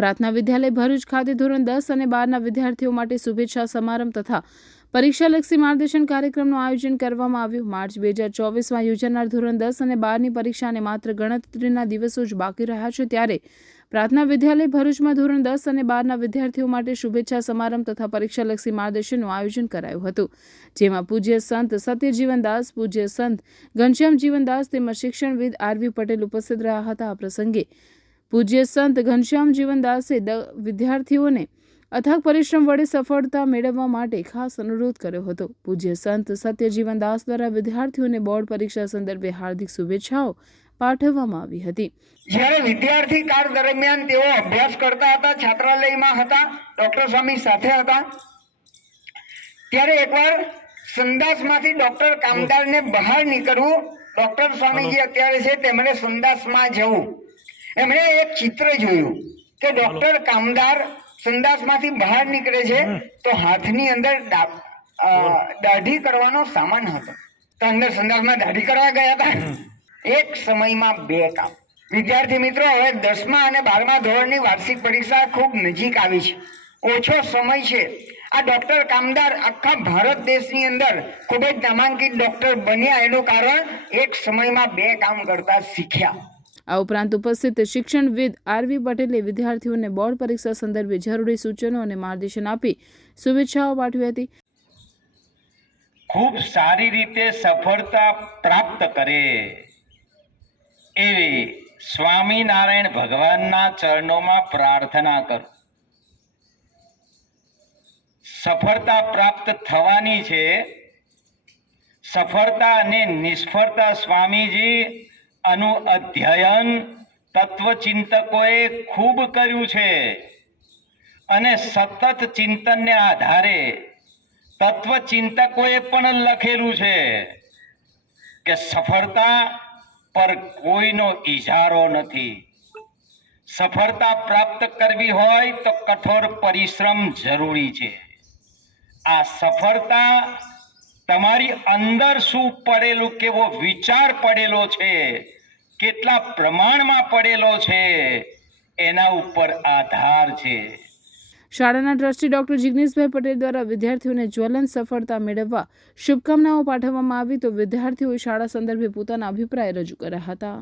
પ્રાર્થના વિદ્યાલય ભરૂચ ખાતે ધોરણ 10 અને 12ના વિદ્યાર્થીઓ માટે શુભેચ્છા સમારંભ તથા પરીક્ષાલક્ષી માર્ગદર્શન કાર્યક્રમનું આયોજન કરવામાં આવ્યું। માર્ચ 2024માં યોજાનાર ધોરણ 10 અને 12ની પરીક્ષાને માત્ર ગણતરીના દિવસો જ બાકી રહ્યા છે, ત્યારે પ્રાર્થના વિદ્યાલય ભરૂચમાં ધોરણ 10 અને 12ના વિદ્યાર્થીઓ માટે શુભેચ્છા સમારંભ તથા પરીક્ષાલક્ષી માર્ગદર્શનનું આયોજન કરાયું હતું, જેમાં પૂજ્ય સંત સત્યજીવનદાસ, પૂજ્ય સંત ઘનશ્યામ જીવનદાસ તેમજ શિક્ષણવિદ આરવી પટેલ ઉપસ્થિત રહ્યા હતા। આ પ્રસંગે પૂજ્ય સંત ઘનશ્યામ જીવનદાસે વિદ્યાર્થીઓને અથાગ પરિશ્રમ વડે સફળતા મેળવવા માટે ખાસ અનુરોધ કર્યો હતો। પૂજ્ય સંત સત્યજીવનદાસ દ્વારા વિદ્યાર્થીઓને બોર્ડ પરીક્ષા સંદર્ભે હાર્દિક શુભેચ્છાઓ પાઠવવામાં આવી હતી। જ્યારે વિદ્યાર્થી કાળ દરમિયાન તેઓ અભ્યાસ કરતા હતા, છાત્રાલયમાં હતા, ડોક્ટર સ્વામી સાથે હતા, ત્યારે એકવાર સંદાસમાંથી ડોક્ટર કામદારને બહાર નીકળવું, ડોક્ટર સ્વામીજી અત્યારે છે તેમણે સંદાસમાં જવું, એમણે એક ચિત્ર જોયું કે ડોક્ટર કામદાર સંદાસમાંથી બહાર નીકળે છે તો હાથની અંદર દાઢી કરવાનો સામાન હતો, તો અંદર સંદાસમાં દાઢી કરવા ગયા હતા। એક સમયમાં બે કામ। વિદ્યાર્થી મિત્રો, હવે 10મા અને 12મા ધોરણની વાર્ષિક પરીક્ષા ખૂબ નજીક આવી છે, ઓછો સમય છે। આ ડોક્ટર કામદાર આખા ભારત દેશની અંદર ખૂબ જ નામાંકિત ડોક્ટર બન્યા, એનું કારણ એક સમયમાં બે કામ કરતા શીખ્યા। આ ઉપરાંત ઉપસ્થિત શિક્ષણવિદ આરવી પટેલે વિદ્યાર્થીઓને બોર્ડ પરીક્ષા સંદર્ભે જરૂરી સૂચનો અને માર્ગદર્શન આપી શુભેચ્છાઓ પાઠવી હતી। ખૂબ સારી રીતે સફળતા પ્રાપ્ત કરે એવી સ્વામિનારાયણ ભગવાનના ચરણોમાં પ્રાર્થના કરું। સફળતા પ્રાપ્ત થવાની છે, સફળતા અને નિષ્ફળતા સ્વામીજી આનું અધ્યયન તત્વચિંતકોએ ખૂબ કર્યું છે અને સતત ચિંતનને આધારે તત્વચિંતકોએ પણ લખેલું છે કે સફળતા પર કોઈનો ઇજારો નથી। સફળતા પ્રાપ્ત કરવી હોય તો કઠોર પરિશ્રમ જરૂરી છે। આ સફળતા તમારી અંદર શું પડેલું, કેવો વિચાર પડેલો છે, કેટલા પ્રમાણમાં પડેલો છે, એના ઉપર આધાર છે। શાળાના ટ્રસ્ટી ડોક્ટર જિગ્નેશભાઈ પટેલ દ્વારા વિદ્યાર્થીઓને જ્વલંત સફળતા મેળવવા શુભકામનાઓ પાઠવવામાં આવી, તો વિદ્યાર્થીઓએ શાળા સંદર્ભે પોતાના અભિપ્રાય રજૂ કર્યા હતા।